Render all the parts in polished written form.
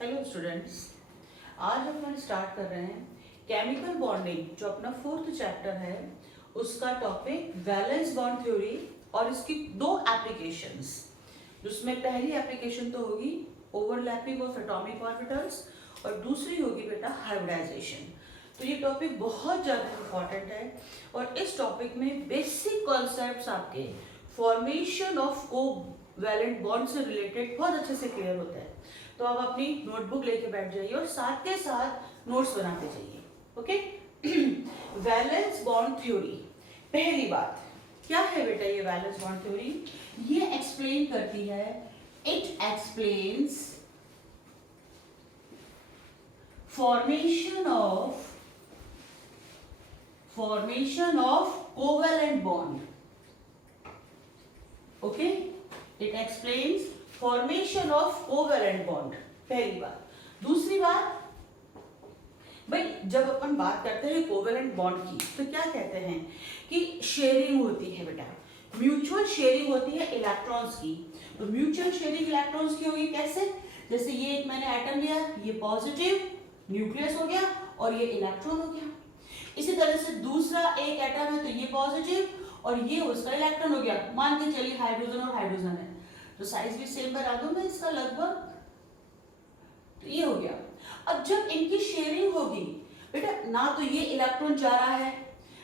Hello students, आज हम start कर रहे हैं केमिकल बॉन्डिंग। जो अपना 4th चैप्टर है उसका टॉपिक वैलेंस बॉन्ड थ्योरी और इसकी दो एप्लीकेशंस, जिसमें पहली एप्लीकेशन तो होगी ओवरलैपिंग ऑफ एटॉमिक ऑर्बिटल्स और दूसरी होगी बेटा हाइब्रिडाइजेशन। तो ये टॉपिक बहुत ज़्यादा इंपॉर्टेंट है और इस टॉपिक में बेसिक कॉन्सेप्ट्स आपके फॉर्मेशन ऑफ कोवैलेंट बॉन्ड से रिलेटेड बहुत अच्छे से क्लियर होते हैं। तो आप अपनी नोटबुक लेके बैठ जाइए और साथ के साथ नोट्स बनाते जाइए। Okay, valence bond theory. पहली बात क्या है बेटा, ये वैलेंस बॉन्ड थ्योरी ये एक्सप्लेन करती है, it explains formation of covalent bond. Okay, it explains formation of covalent bond। पहली बात। दूसरी बात, भाई जब अपन बात करते हैं कोवेलेंट बॉन्ड की तो क्या कहते हैं कि शेयरिंग होती है बेटा, म्यूचुअल शेयरिंग होती है इलेक्ट्रॉन्स की। तो म्यूचुअल शेयरिंग इलेक्ट्रॉन्स की होगी कैसे, जैसे ये एक मैंने एटम लिया, ये पॉजिटिव न्यूक्लियस हो गया और ये इलेक्ट्रॉन हो गया। इसी तरह से दूसरा एक एटम है तो ये पॉजिटिव और ये उसका इलेक्ट्रॉन हो गया। मान के चलिए हाइड्रोजन और हाइड्रोजन है तो साइज भी सेम बना दूं मैं इसका लगभग, तो ये हो गया। अब जब इनकी शेयरिंग होगी बेटा, ना तो ये इलेक्ट्रॉन जा रहा है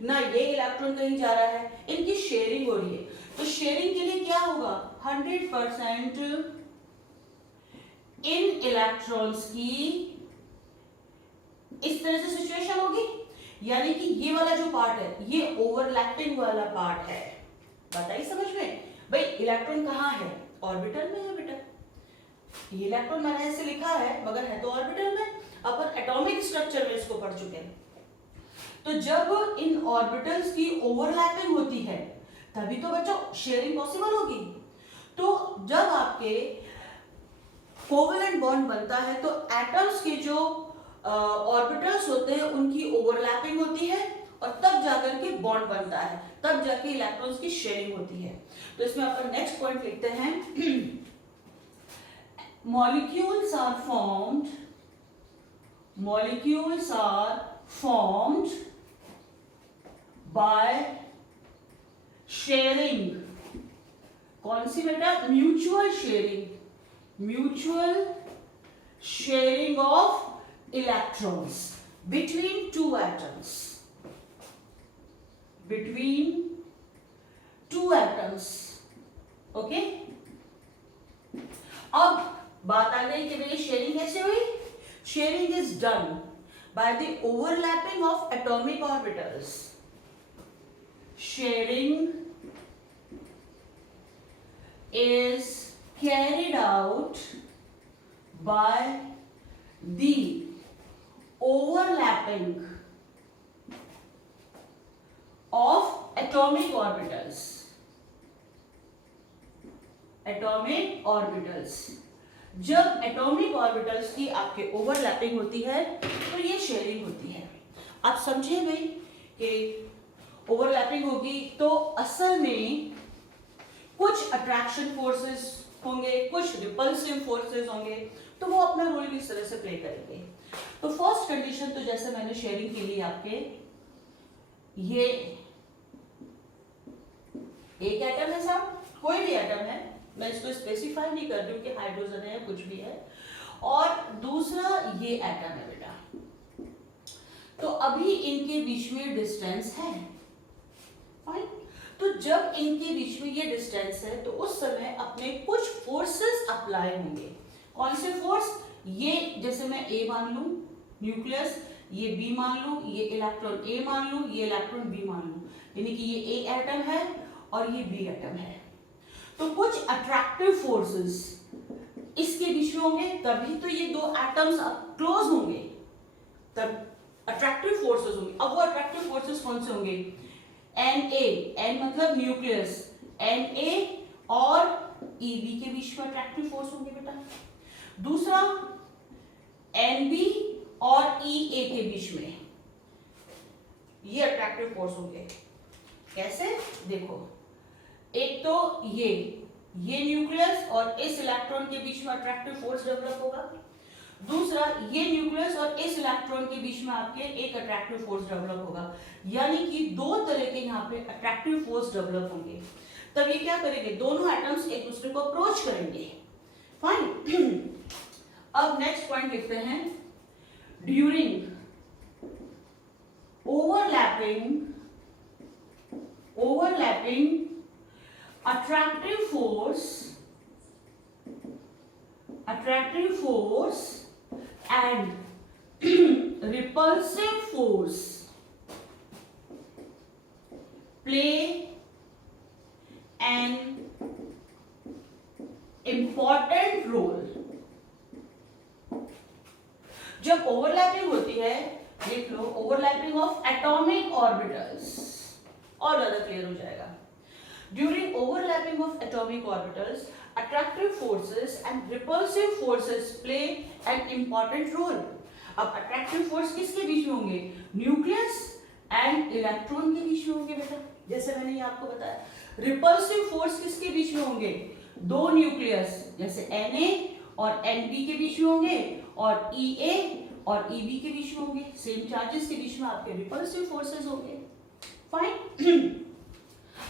ना ये इलेक्ट्रॉन कहीं जा रहा है, इनकी शेयरिंग हो रही है। तो शेयरिंग के लिए क्या होगा, 100% इन इलेक्ट्रॉन्स की इस तरह से सिचुएशन होगी, यानी कि ये वाला जो पार्ट है ये ओवरलैपिंग वाला पार्ट है। बताइए समझ में, भाई इलेक्ट्रॉन कहाँ है, ऑर्बिटल में है बेटा। ये इलेक्ट्रॉन मैंने ऐसे लिखा है मगर है तो ऑर्बिटल में। अपन एटॉमिक स्ट्रक्चर में इसको पढ़ चुके हैं। तो जब इन ऑर्बिटल्स की ओवरलैपिंग होती है तभी तो बच्चों शेयरिंग पॉसिबल होगी। तो जब आपके कोवेलेंट बॉन्ड बनता है तो एटम्स के जो ऑर्बिटल्स होते हैं उनकी ओवरलैपिंग होती है और तब जाकर के बॉन्ड बनता है, तब जाके इलेक्ट्रॉन्स की शेयरिंग होती है। तो इसमें अपन नेक्स्ट पॉइंट लिखते हैं, molecules are formed by sharing। कौन सी बेटा, mutual sharing of electrons between two atoms। Okay, अब बात आ गई कि भाई शेयरिंग कैसे हुई। Sharing is done by the overlapping of atomic orbitals. Sharing is carried out by the overlapping of atomic orbitals। जब एटॉमिक ऑर्बिटल्स की आपके ओवरलैपिंग होती है तो ये शेयरिंग होती है। आप समझे भाई कि ओवरलैपिंग होगी तो असल में कुछ अट्रैक्शन फोर्सेस होंगे, कुछ रिपल्सिव फोर्सेस होंगे, तो वो अपना रोल किस तरह से प्ले करेंगे। तो फर्स्ट कंडीशन तो जैसे मैंने शेयरिंग के लिए आपके ये एक एटम है साहब, कोई भी एटम है, मैं इसको स्पेसिफाई नहीं कर रही हूँ कि हाइड्रोजन है या कुछ भी है, और दूसरा ये एटम है बेटा। तो अभी इनके बीच में डिस्टेंस है, फाइन। तो जब इनके बीच में ये डिस्टेंस है तो उस समय अपने कुछ फोर्सेस अप्लाई होंगे। कौन से फोर्स, ये जैसे मैं ए मान लूं न्यूक्लियस, ये बी मान लूं, ये इलेक्ट्रॉन ए मान लूं, ये इलेक्ट्रॉन बी मान लूं, यानी कि ये ए एटम है और ये बी एटम है। तो कुछ अट्रैक्टिव फोर्सेस इसके बीच में होंगे, तभी तो ये दो एटम्स क्लोज होंगे, तब अट्रैक्टिव फोर्सेस होंगे। अब वो अट्रैक्टिव फोर्सेस कौन से होंगे, एन मतलब न्यूक्लियस, Na और Eb के बीच में अट्रैक्टिव फोर्स होंगे बेटा। दूसरा Nb और Ea के बीच में ये अट्रैक्टिव फोर्स होंगे। कैसे, देखो, एक तो ये न्यूक्लियस और इस इलेक्ट्रॉन के बीच में अट्रैक्टिव फोर्स डेवलप होगा। दूसरा, ये न्यूक्लियस और इस इलेक्ट्रॉन के बीच में आपके एक अट्रैक्टिव फोर्स डेवलप होगा, यानी कि दो तरह के यहाँ पे अट्रैक्टिव फोर्स डेवलप होंगे। तब ये क्या करेंगे, दोनों एटम्स एक दूसरे को अप्रोच करेंगे। फाइन। अब नेक्स्ट पॉइंट लिखते हैं, during overlapping attractive force and repulsive force play an important role। जब ओवरलैपिंग होती है, लिख लो, ओवरलैपिंग ऑफ एटॉमिक ऑर्बिटल्स, और ज्यादा क्लियर हो जाएगा। During overlapping of atomic orbitals attractive forces and repulsive forces play an important role। अब attractive force किसके बीच में होंगे, न्यूक्लियस एंड इलेक्ट्रॉन के बीच में होंगे बेटा, जैसे मैंने ये आपको बताया। रिपल्सिव फोर्स किसके बीच में होंगे, दो न्यूक्लियस जैसे Na और Nb के बीच में होंगे, और Ea और Eb के बीच में होंगे, सेम चार्जेस के बीच में आपके रिपल्सिव फोर्सेस होंगे। फाइन।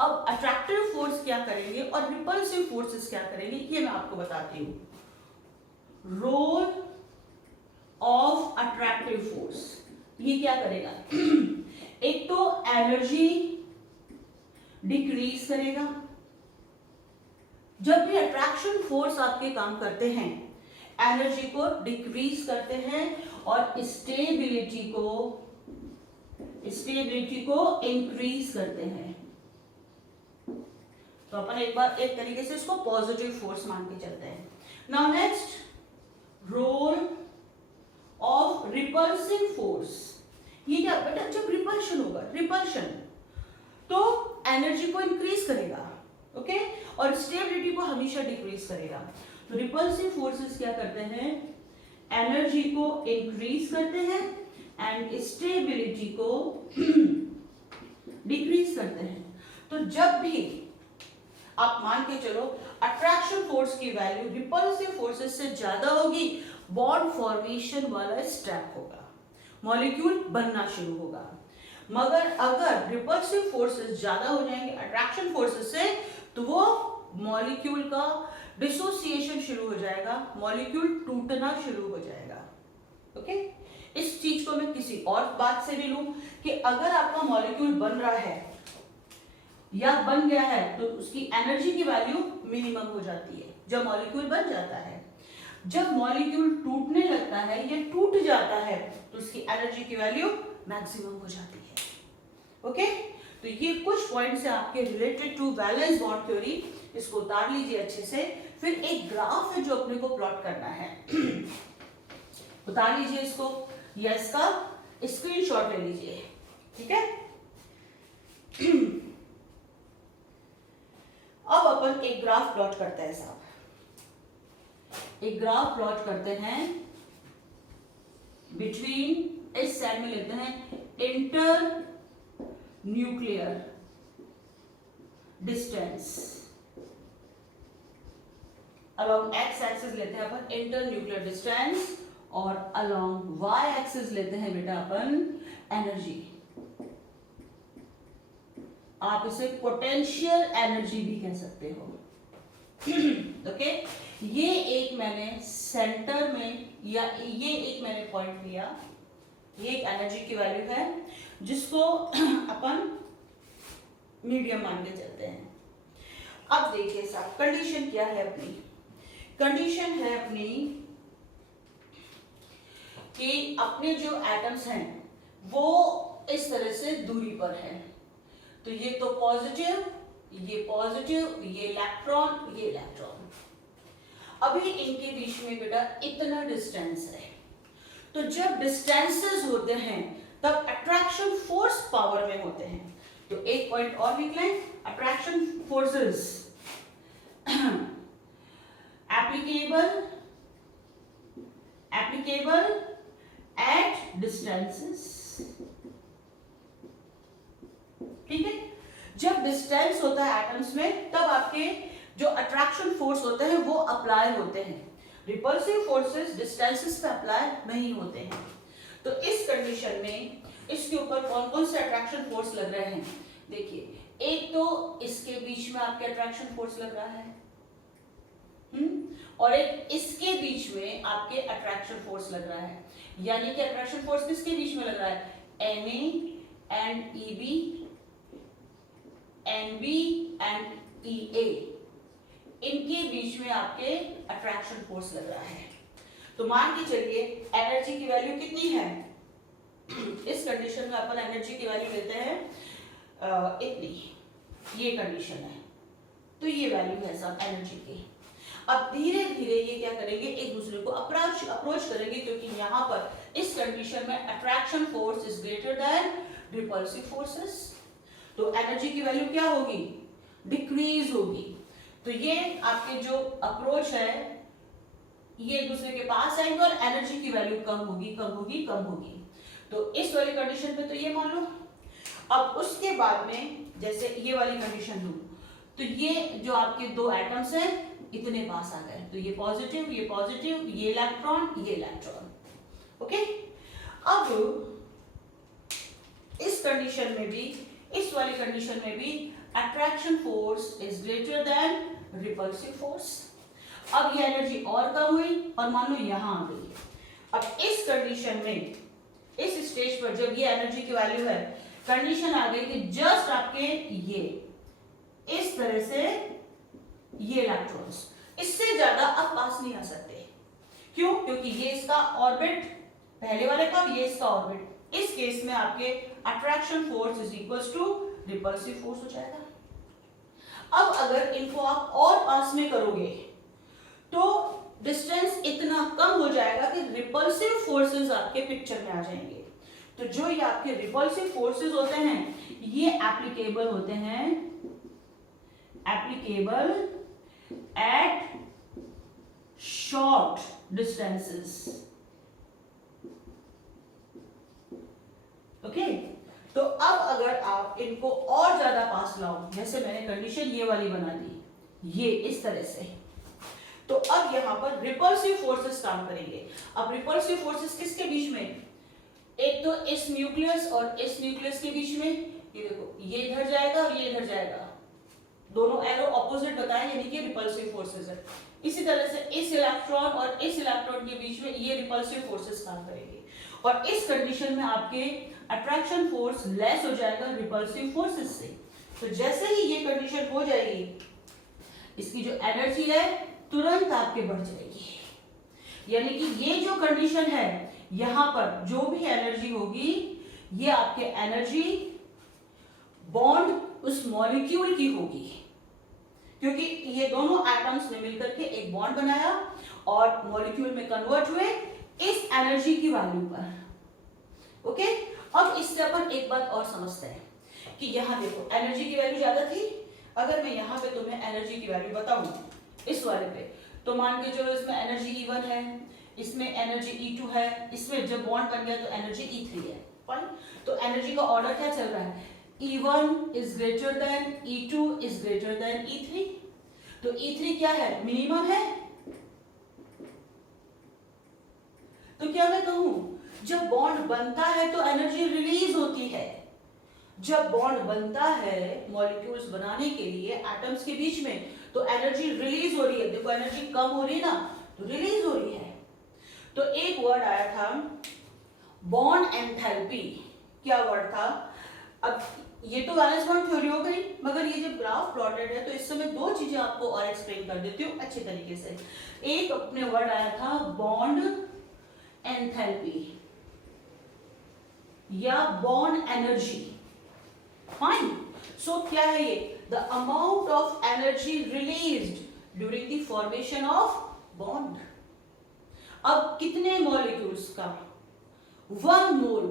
अब अट्रैक्टिव फोर्स क्या करेंगे और रिपल्सिव फोर्सेस क्या करेंगे, ये मैं आपको बताती हूं। रोल ऑफ अट्रैक्टिव फोर्स, ये क्या करेगा, एक तो एनर्जी डिक्रीज करेगा। जब भी अट्रैक्शन फोर्स आपके काम करते हैं, एनर्जी को डिक्रीज करते हैं और स्टेबिलिटी को इंक्रीज करते हैं। तो अपन एक बार एक तरीके से इसको पॉजिटिव फोर्स मान के चलते हैं। Now next, role of repulsive force. ये क्या बेटा, जब रिपल्शन होगा, रिपल्शन तो एनर्जी को इंक्रीज करेगा, ओके, और स्टेबिलिटी को हमेशा डिक्रीज करेगा। तो रिपल्सिव फोर्सेस क्या करते हैं, एनर्जी को इंक्रीज करते हैं एंड स्टेबिलिटी को डिक्रीज करते हैं। तो जब भी आप मान के चलो अट्रैक्शन फोर्स की वैल्यू रिपल्सिव फोर्सेस से ज्यादा होगी, बॉन्ड फॉर्मेशन वाला स्टेप होगा, मॉलिक्यूल बनना शुरू होगा। मगर अगर रिपल्सिव फोर्सेस ज्यादा हो जाएंगे अट्रैक्शन फोर्सेस से, तो वो मॉलिक्यूल का डिसोसिएशन शुरू हो जाएगा, मॉलिक्यूल टूटना शुरू हो जाएगा। ओके, इस चीज को मैं किसी और बात से भी लूं कि अगर आपका मॉलिक्यूल बन रहा है या बन गया है, तो उसकी एनर्जी की वैल्यू मिनिमम हो जाती है जब मॉलिक्यूल बन जाता है। जब मॉलिक्यूल टूटने लगता है या टूट जाता है, तो उसकी एनर्जी की वैल्यू मैक्सिमम हो जाती है। ओके, तो ये कुछ पॉइंट्स हैं आपके related to valence bond theory, इसको उतार लीजिए अच्छे से। फिर एक ग्राफ है जो अपने को प्लॉट करना है, उतार लीजिए इसको या इसका स्क्रीनशॉट ले लीजिए, ठीक है। अब अपन एक ग्राफ प्लॉट करते हैं साहब, एक ग्राफ प्लॉट करते हैं बिटवीन, इस साइड में लेते हैं inter nuclear distance, along x axis लेते हैं अपन इंटर न्यूक्लियर डिस्टेंस, और अलोंग वाई एक्सिस लेते हैं बेटा अपन एनर्जी। आप इसे पोटेंशियल एनर्जी भी कह सकते हो। ओके, ये एक मैंने सेंटर में या ये एक मैंने पॉइंट लिया, ये एक एनर्जी की वैल्यू है जिसको अपन मीडियम मान के चलते हैं। अब देखिए साहब, कंडीशन क्या है अपनी, कंडीशन है अपनी कि अपने जो एटम्स हैं वो इस तरह से दूरी पर है। तो ये तो पॉजिटिव, ये इलेक्ट्रॉन, ये इलेक्ट्रॉन। अभी इनके बीच में बेटा इतना डिस्टेंस है। तो जब डिस्टेंसेस होते हैं तब अट्रैक्शन फोर्स पावर में होते हैं। तो एक पॉइंट और लिख लें, attraction forces applicable at distances, ठीक है। जब डिस्टेंस होता है एटम्स में, तब आपके जो अट्रैक्शन फोर्स होते हैं वो अप्लाई होते हैं। रिपल्सिव फोर्सेस डिस्टेंसेस पे अप्लाई नहीं होते हैं। तो इस कंडीशन में इसके ऊपर कौन कौन से अट्रैक्शन फोर्स लग रहे हैं? देखिए, एक तो इसके बीच में आपके अट्रैक्शन फोर्स लग रहा है, और एक इसके बीच में आपके अट्रैक्शन फोर्स लग रहा है। यानी कि अट्रैक्शन फोर्स किसके बीच में लग रहा है? NA and EB, NB and EA, इनके बीच में आपके अट्रैक्शन फोर्स लग रहा है। तो मान के चलिए एनर्जी की वैल्यू कितनी है? इस कंडीशन में अपन एनर्जी की वैल्यू लेते हैं इतनी, ये कंडीशन है, तो ये वैल्यू है सब एनर्जी की। अब धीरे धीरे ये क्या करेंगे, एक दूसरे को अप्रोच करेंगे, क्योंकि यहाँ पर इस कंडीशन में attraction force is greater than repulsive forces. तो एनर्जी की वैल्यू क्या होगी? डिक्रीज होगी। तो ये आपके जो अप्रोच है ये एक दूसरे के पास आएंगे और एनर्जी की वैल्यू कम होगी, कम होगी, कम होगी। तो इस वाली कंडीशन पे तो ये मान लो। अब उसके बाद में जैसे ये वाली कंडीशन लूं, तो ये जो आपके दो एटम्स हैं इतने पास आ गए, तो ये पॉजिटिव, ये पॉजिटिव, ये इलेक्ट्रॉन, ये इलेक्ट्रॉन। ओके, अब इस कंडीशन में भी, इस वाली कंडीशन में भी attraction force is greater than repulsive force. अब ये एनर्जी और कम हुई और मान लो यहां आ गई। अब इस कंडीशन में, इस स्टेज पर जब ये एनर्जी की वैल्यू है, कंडीशन आ गई कि जस्ट आपके ये इस तरह से ये इलेक्ट्रॉन्स इससे ज्यादा अब पास नहीं आ सकते। क्यों? क्योंकि ये इसका ऑर्बिट पहले वाले का, ये इसका ऑर्बिट। इस केस में आपके attraction force is equals to repulsive force हो जाएगा। अब अगर इनको आप और पास में करोगे तो डिस्टेंस इतना कम हो जाएगा कि रिपल्सिव फोर्सेस आपके पिक्चर में आ जाएंगे। तो जो ये आपके रिपल्सिव फोर्सेस होते हैं ये एप्लीकेबल होते हैं, applicable at short distances. Okay, तो अब अगर आप इनको और ज्यादा पास लाओ, जैसे मैंने कंडीशन ये वाली बना दी, ये इस तरह से, तो अब यहां पर रिपल्सिव फोर्सेस काम करेंगे। अब रिपल्सिव फोर्सेस किसके बीच में? एक तो इस न्यूक्लियस और इस न्यूक्लियस के बीच में, ये देखो, ये इधर जाएगा और ये इधर जाएगा, दोनों एरो ऑपोजिट बताए, यानी कि रिपल्सिव फोर्सेस है। इसी तरह से इस इलेक्ट्रॉन और इस इलेक्ट्रॉन के बीच में ये रिपल्सिव फोर्सेस काम करेंगे, और इस कंडीशन में आपके अट्रैक्शन फोर्स लेस हो जाएगा रिपल्सिव फोर्सेस से। तो जैसे ही ये कंडीशन हो जाएगी, इसकी जो एनर्जी है तुरंत आपके बढ़ जाएगी। यानी कि ये जो कंडीशन है, यहां पर जो भी एनर्जी होगी ये आपके एनर्जी बॉन्ड उस मॉलिक्यूल की होगी, क्योंकि ये दोनों एटम्स ने मिलकर के एक बॉन्ड बनाया और मॉलिक्यूल में कन्वर्ट हुए इस एनर्जी की वैल्यू पर। ओके, अब इससे अपन एक बात और समझते हैं कि यहां देखो एनर्जी की वैल्यू ज्यादा थी। अगर मैं यहां पे तुम्हें एनर्जी की वैल्यू बताऊं इस वाले पे, तो मान के चलो इसमें एनर्जी E1 है, इसमें एनर्जी E2 है, इसमें जब बॉन्ड बन गया तो एनर्जी E3 है। फाइन, तो एनर्जी का ऑर्डर क्या चल रहा है? E1 is greater than E2 is greater than E3। तो E3 क्या है? मिनिमम है। तो क्या मैं कहूं, जब बॉन्ड बनता है तो एनर्जी रिलीज होती है। जब बॉन्ड बनता है मॉलिक्यूल्स बनाने के लिए एटम्स के बीच में, तो एनर्जी रिलीज हो रही है। देखो एनर्जी कम हो रही है ना, तो रिलीज हो रही है। तो एक वर्ड आया था बॉन्ड एंथैल्पी। क्या वर्ड था? अब ये तो वैलेंस बॉन्ड थ्योरी हो गई, मगर ये जब ग्राफ प्लॉटेड है तो इस समय दो चीजें आपको और एक्सप्लेन कर देती हूँ अच्छे तरीके से। एक अपने वर्ड आया था बॉन्ड एंथैल्पी या बॉन्ड एनर्जी। फाइन, सो क्या है ये? The amount of energy released during the formation of bond. अब कितने मॉलिक्यूल्स का? 1 मोल,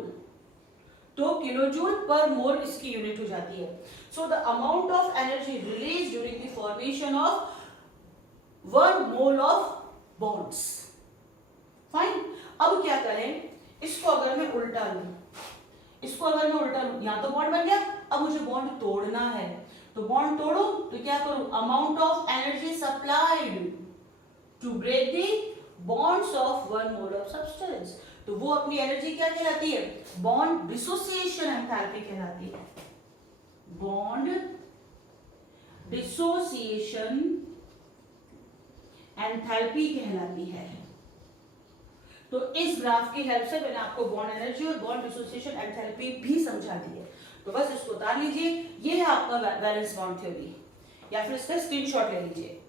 तो किलोजूल पर मोल इसकी यूनिट हो जाती है। So the amount of energy release during the formation of 1 mole of bonds. Fine, अब क्या करें, इसको अगर मैं उल्टा लूं, इसको अगर मैं उल्टा लूं, यहां तो बॉन्ड बन गया, अब मुझे बॉन्ड तोड़ना है, तो बॉन्ड तोड़ो तो क्या करूं? Amount of energy supplied to break the bonds of one mole of substance. तो वो अपनी एनर्जी क्या कहलाती है? बॉन्ड डिसोसिएशन एंथैल्पी कहलाती है. बॉन्ड डिसोसिएशन एंथैल्पी कहलाती है. तो इस ग्राफ की हेल्प से मैंने आपको बॉन्ड एनर्जी और बॉन्ड डिसोसिएशन एंथैल्पी भी समझा दी है. तो बस इसको उतार लीजिए. ये है आपका वैलेंस बॉन्ड थ्योरी, या फिर इसका स्क्रीनशॉट ले लीजिए.